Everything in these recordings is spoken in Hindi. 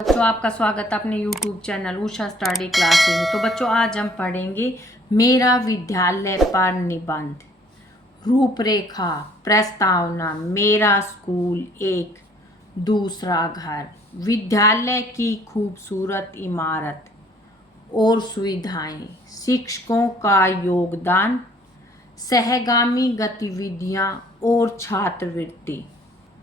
बच्चों, आपका स्वागत है अपने YouTube channel Usha study classes में। तो बच्चों, आज हम पढ़ेंगे मेरा विद्यालय पर निबंध। रूपरेखा, प्रस्तावना। मेरा स्कूल एक दूसरा घर। विद्यालय की खूबसूरत इमारत और सुविधाएं, शिक्षकों का योगदान, सहगामी गतिविधियां और छात्रवृत्ति।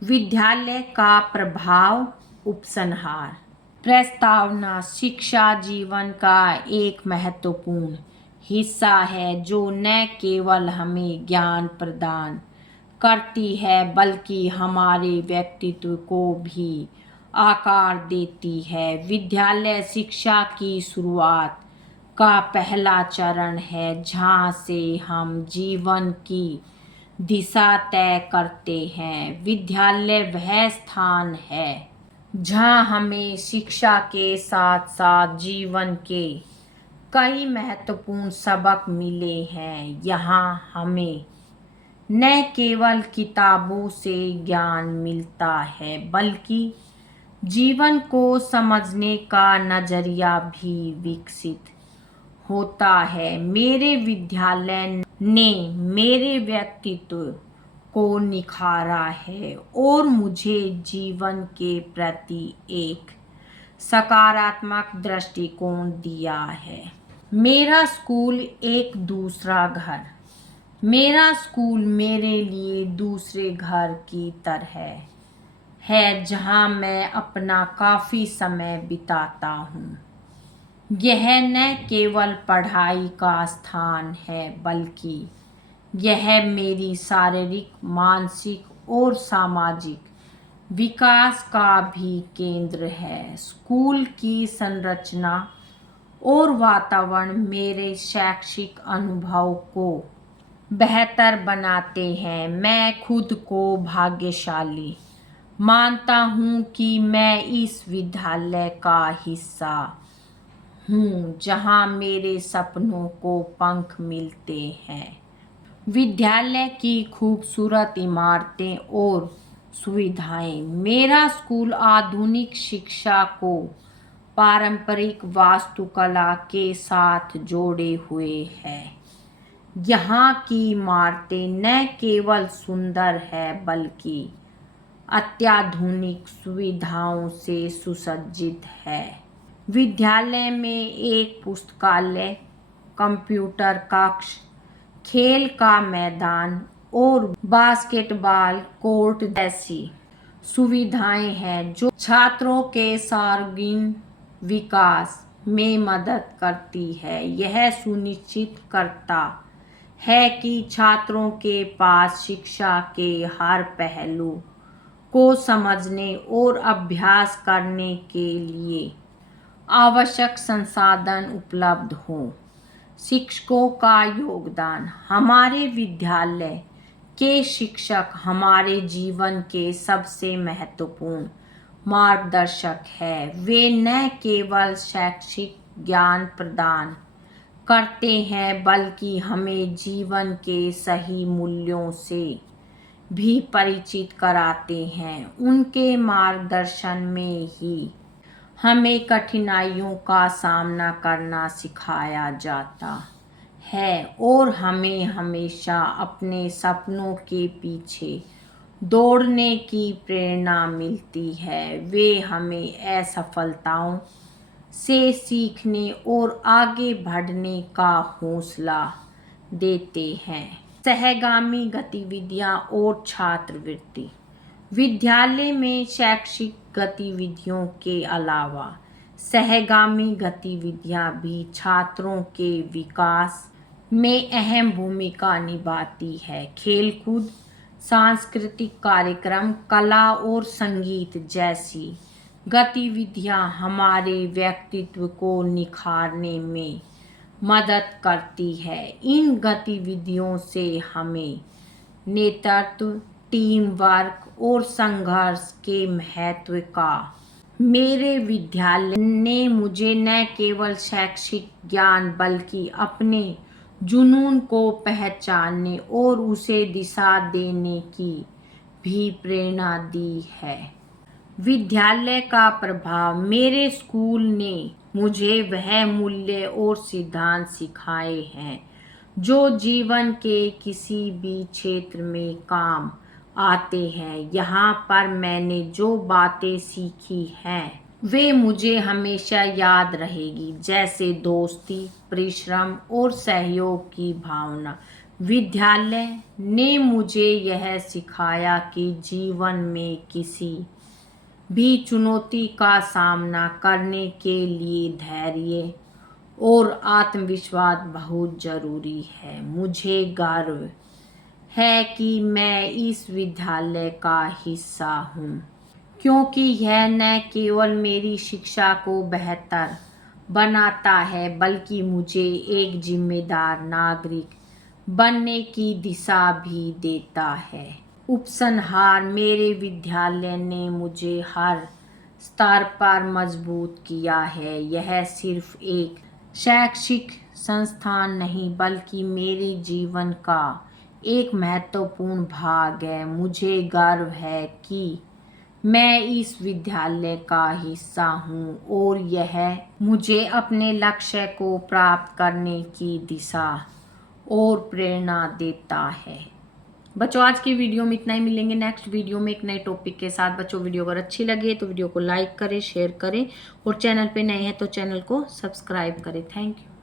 विद्यालय का प्रभाव, उपसंहार। प्रस्तावना, शिक्षा जीवन का एक महत्वपूर्ण हिस्सा है जो न केवल हमें ज्ञान प्रदान करती है बल्कि हमारे व्यक्तित्व को भी आकार देती है। विद्यालय शिक्षा की शुरुआत का पहला चरण है जहाँ से हम जीवन की दिशा तय करते हैं। विद्यालय वह स्थान है जहाँ हमें शिक्षा के साथ साथ जीवन के कई महत्वपूर्ण सबक मिले हैं। यहाँ हमें न केवल किताबों से ज्ञान मिलता है बल्कि जीवन को समझने का नजरिया भी विकसित होता है। मेरे विद्यालय ने मेरे व्यक्तित्व को निखारा है और मुझे जीवन के प्रति एक सकारात्मक दृष्टिकोण दिया है। मेरा स्कूल एक दूसरा घर। मेरा स्कूल मेरे लिए दूसरे घर की तरह है जहां मैं अपना काफ़ी समय बिताता हूँ। यह न केवल पढ़ाई का स्थान है बल्कि यह मेरी शारीरिक, मानसिक और सामाजिक विकास का भी केंद्र है। स्कूल की संरचना और वातावरण मेरे शैक्षिक अनुभव को बेहतर बनाते हैं। मैं खुद को भाग्यशाली मानता हूँ कि मैं इस विद्यालय का हिस्सा हूँ जहाँ मेरे सपनों को पंख मिलते हैं। विद्यालय की खूबसूरत इमारतें और सुविधाएं। मेरा स्कूल आधुनिक शिक्षा को पारंपरिक वास्तुकला के साथ जोड़े हुए है। यहाँ की इमारतें न केवल सुंदर है बल्कि अत्याधुनिक सुविधाओं से सुसज्जित है। विद्यालय में एक पुस्तकालय, कंप्यूटर कक्ष, खेल का मैदान और बास्केटबॉल कोर्ट जैसी सुविधाएं हैं जो छात्रों के सर्वांगीण विकास में मदद करती है। यह सुनिश्चित करता है कि छात्रों के पास शिक्षा के हर पहलू को समझने और अभ्यास करने के लिए आवश्यक संसाधन उपलब्ध हों। शिक्षकों का योगदान। हमारे विद्यालय के शिक्षक हमारे जीवन के सबसे महत्वपूर्ण मार्गदर्शक है। वे न केवल शैक्षिक ज्ञान प्रदान करते हैं बल्कि हमें जीवन के सही मूल्यों से भी परिचित कराते हैं। उनके मार्गदर्शन में ही हमें कठिनाइयों का सामना करना सिखाया जाता है और हमें हमेशा अपने सपनों के पीछे दौड़ने की प्रेरणा मिलती है। वे हमें असफलताओं से सीखने और आगे बढ़ने का हौसला देते हैं। सहगामी गतिविधियां और छात्रवृत्ति। विद्यालय में शैक्षिक गतिविधियों के अलावा सहगामी गतिविधियां भी छात्रों के विकास में अहम भूमिका निभाती है। खेलकूद, सांस्कृतिक कार्यक्रम, कला और संगीत जैसी गतिविधियां हमारे व्यक्तित्व को निखारने में मदद करती है। इन गतिविधियों से हमें नेतृत्व, टीम वर्क और संघर्ष के महत्व का। मेरे विद्यालय ने मुझे न केवल शैक्षिक ज्ञान बल्कि अपने जुनून को पहचानने और उसे दिशा देने की भी प्रेरणा दी है। विद्यालय का प्रभाव। मेरे स्कूल ने मुझे वह मूल्य और सिद्धांत सिखाए हैं जो जीवन के किसी भी क्षेत्र में काम आते हैं। यहाँ पर मैंने जो बातें सीखी हैं वे मुझे हमेशा याद रहेगी, जैसे दोस्ती, परिश्रम और सहयोग की भावना। विद्यालय ने मुझे यह सिखाया कि जीवन में किसी भी चुनौती का सामना करने के लिए धैर्य और आत्मविश्वास बहुत जरूरी है। मुझे गर्व है कि मैं इस विद्यालय का हिस्सा हूँ, क्योंकि यह न केवल मेरी शिक्षा को बेहतर बनाता है बल्कि मुझे एक जिम्मेदार नागरिक बनने की दिशा भी देता है। उपसंहार। मेरे विद्यालय ने मुझे हर स्तर पर मजबूत किया है। यह सिर्फ एक शैक्षिक संस्थान नहीं बल्कि मेरे जीवन का एक महत्वपूर्ण भाग है। मुझे गर्व है कि मैं इस विद्यालय का हिस्सा हूँ और यह मुझे अपने लक्ष्य को प्राप्त करने की दिशा और प्रेरणा देता है। बच्चों, आज की वीडियो में इतना ही। मिलेंगे नेक्स्ट वीडियो में एक नए टॉपिक के साथ। बच्चों, वीडियो अगर अच्छी लगे तो वीडियो को लाइक करें, शेयर करें और चैनल पे नए हैं तो चैनल को सब्सक्राइब करें। Thank you.